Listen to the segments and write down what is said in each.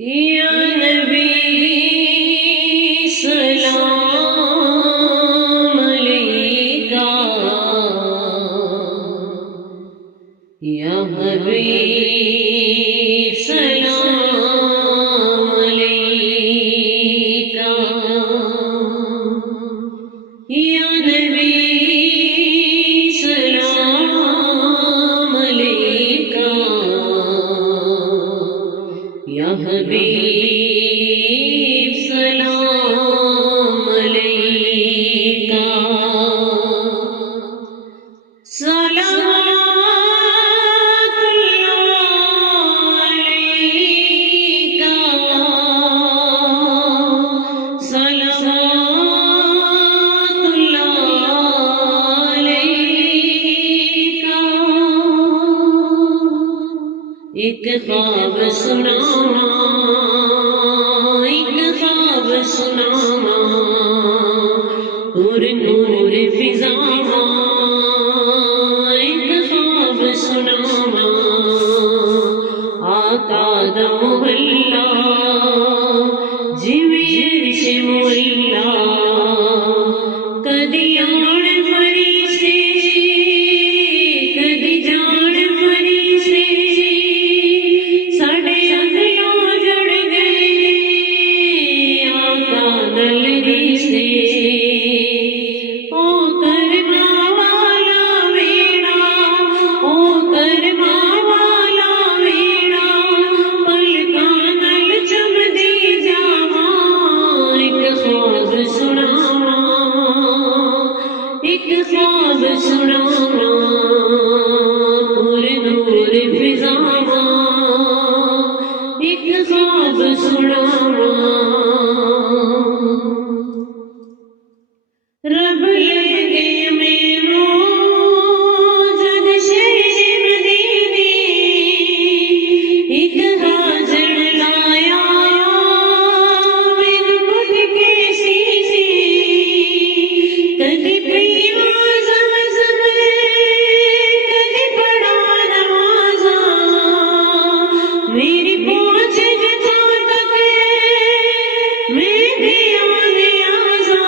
या नबी सलाम अलैका, या हबीब सलाम अलैका, या नबी सलाम अलैका, या हबीब सलाम अलैका। सलावतुल्लाह अलैका, सलावतुल्लाह अलैका। एक ख्वाब सुनावा, एक ख्वाब सुनावा, नूर नूर फिजावा, एक ख्वाब सुनावा, आका दा मोहल्ला जिवें अर्श मुअल्ला। कदी आण फरिश्ते, कदी जाण फरिश्ते, साडे अगलों जुड़ गए आका नाल रिश्ते। ओ करमा वाला वेड़ा, ओ करमा वाला वेड़ा, पलकां नाल चुमदी जावां। एक ख्वाब सुनावा, एक ख्वाब सुनावा, नूर नूर फिजावा, एक ख्वाब सुनावा। रब लगे में मौजूद शेर मदीने, एक हाजर लाया बिन घुट के सीने। कदी पीवा ज़म-ज़म, कदी पढ़ा नमाज़ा, मेरी पहुँच जिथां तक मैं दिया नियाज़ा।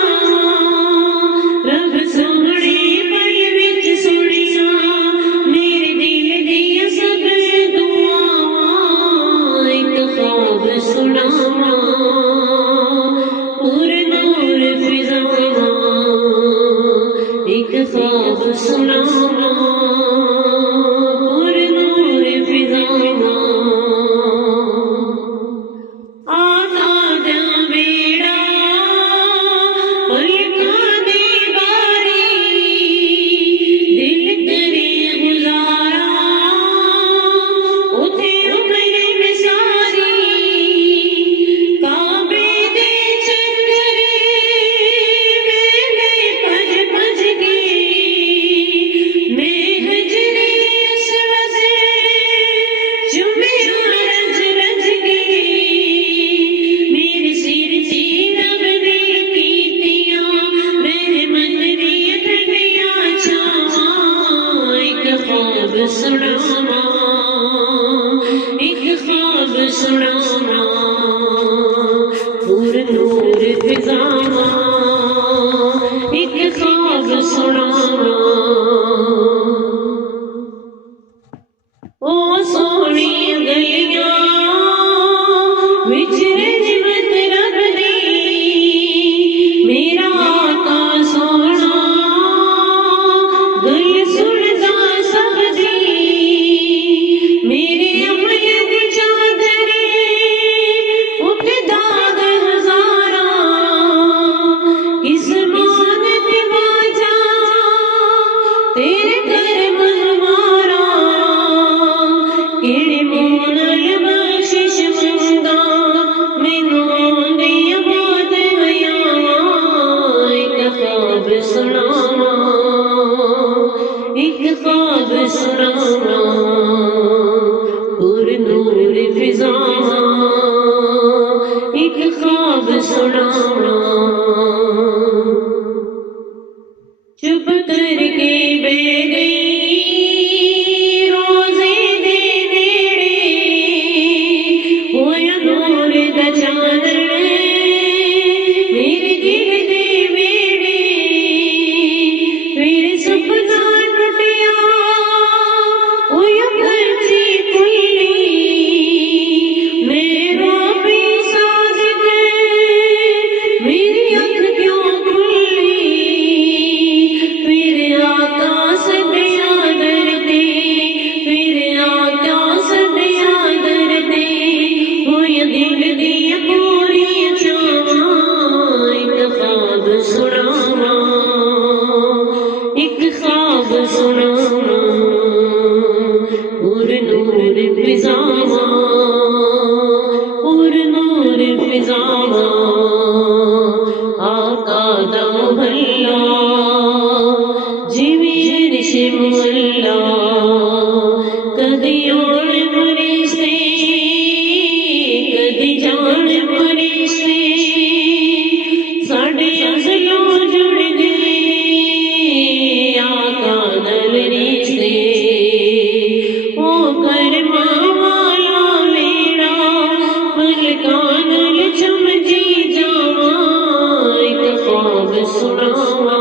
रब सोहणे पल विच सुनिया मेरे दिल दियां सब दुआवां। एक ख्वाब सुनावा, नूर नूर फिजावा, एक ख्वाब सुनावा, नूर नूर फिजावा। आका दा वेड़ा पलकां दी बारी, दिल करे गुजारा उथे उमर में सारी। काबे दे चक्कर मैंने भज भज के, मैं हजरे अस्वद चुमिया रज रज के। मेरे सिर ची रब ने कीतियां रहमत दियां ठंडियां छावां। एक ख्वाब सुनावा, एक ख्वाब सुनावा, नूर नूर फिजावा, एक ख्वाब सुनावा। ओ सोहणियां गलियां विच रहमत रब दी, मेरा आका सोहणा गल सुनदा सब दी। मेरे अमल दी चादर उते दाग हज़ारां, किस मान ते बाजा तेरे करम हमारा। केड़े मुंह नाल बख्शिश मंगा, मैनू आउंदियां बहुत हयावां। एक ख्वाब सुनावा, एक ख्वाब सुनावा, नूर नूर फिजावा, एक ख्वाब सुनावा। चुप करके बह गई रोज़े दे नेड़े, होया नूर दिल दिया पूरी छावां एक ख्वाब सुनावा एक ख्वाब सुनावा और नूर फिजावा और नूर फिजावा आका दा भल्ला जिवे अर्श मुअल्ला कदी ओण फरिश्ते कदी जान फरिश्ते साडे अज़लों जुड़ गए आका नाल रिश्ते ओ करमा वाला मेरा पलकां नाल चमकी जावां एक ख्वाब सुनावा